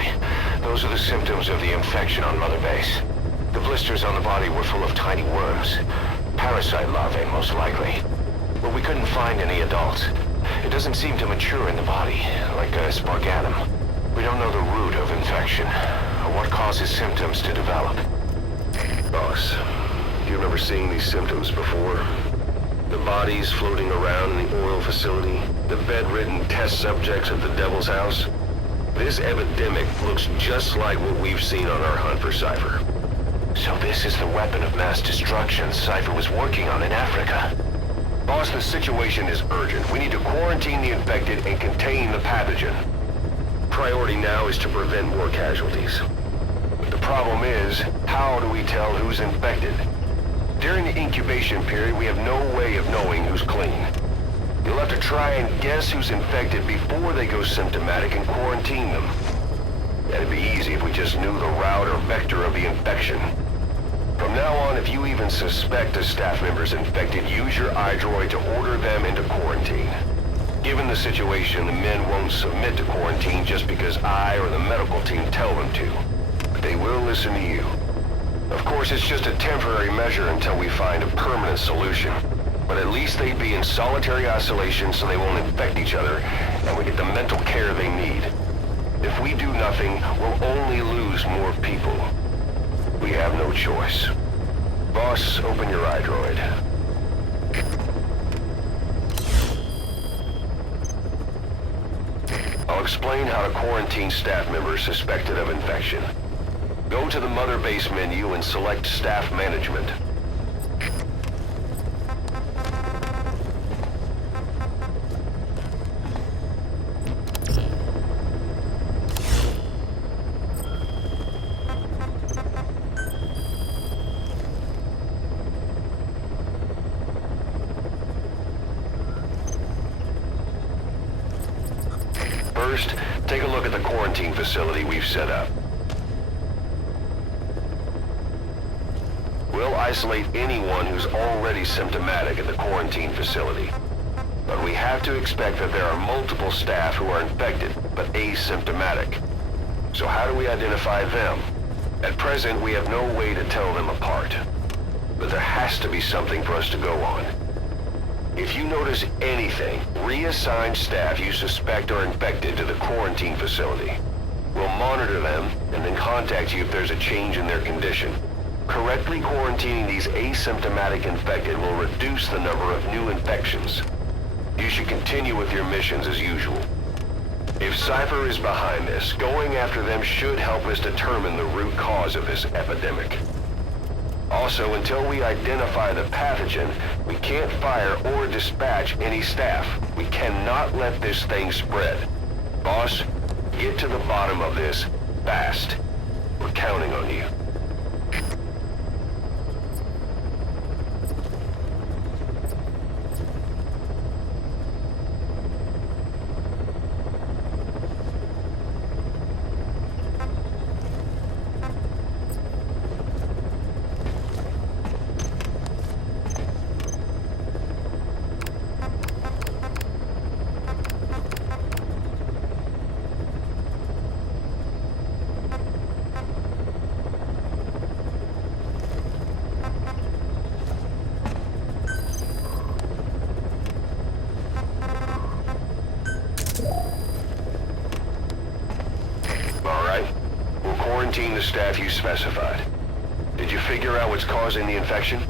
Exactly. Those are the symptoms of the infection on Mother Base. The blisters on the body were full of tiny worms. Parasite larvae, most likely. But we couldn't find any adults. It doesn't seem to mature in the body, like a spargatum. We don't know the root of infection, or what causes symptoms to develop. Boss, do you remember seeing these symptoms before? The bodies floating around in the oil facility, the bedridden test subjects at the Devil's House. This epidemic looks just like what we've seen on our hunt for Cypher. So this is the weapon of mass destruction Cypher was working on in Africa. Boss, the situation is urgent. We need to quarantine the infected and contain the pathogen. Priority now is to prevent more casualties. But the problem is, how do we tell who's infected? During the incubation period, we have no way of knowing who's clean. You'll have to try and guess who's infected before they go symptomatic and quarantine them. That'd be easy if we just knew the route or vector of the infection. From now on, if you even suspect a staff member's infected, use your iDroid to order them into quarantine. Given the situation, the men won't submit to quarantine just because I or the medical team tell them to. But they will listen to you. Of course, it's just a temporary measure until we find a permanent solution. But at least they'd be in solitary isolation so they won't infect each other, and we get the mental care they need. If we do nothing, we'll only lose more people. We have no choice. Boss, open your iDroid. I'll explain how to quarantine staff members suspected of infection. Go to the Mother Base menu and select Staff Management. First, take a look at the quarantine facility we've set up. We'll isolate anyone who's already symptomatic at the quarantine facility. But we have to expect that there are multiple staff who are infected, but asymptomatic. So how do we identify them? At present, we have no way to tell them apart. But there has to be something for us to go on. If you notice anything, reassign staff you suspect are infected to the quarantine facility. We'll monitor them and then contact you if there's a change in their condition. Correctly quarantining these asymptomatic infected will reduce the number of new infections. You should continue with your missions as usual. If Cypher is behind this, going after them should help us determine the root cause of this epidemic. Also, until we identify the pathogen, we can't fire or dispatch any staff. We cannot let this thing spread. Boss, get to the bottom of this fast. We're counting on you. Quarantine the staff you specified. Did you figure out what's causing the infection?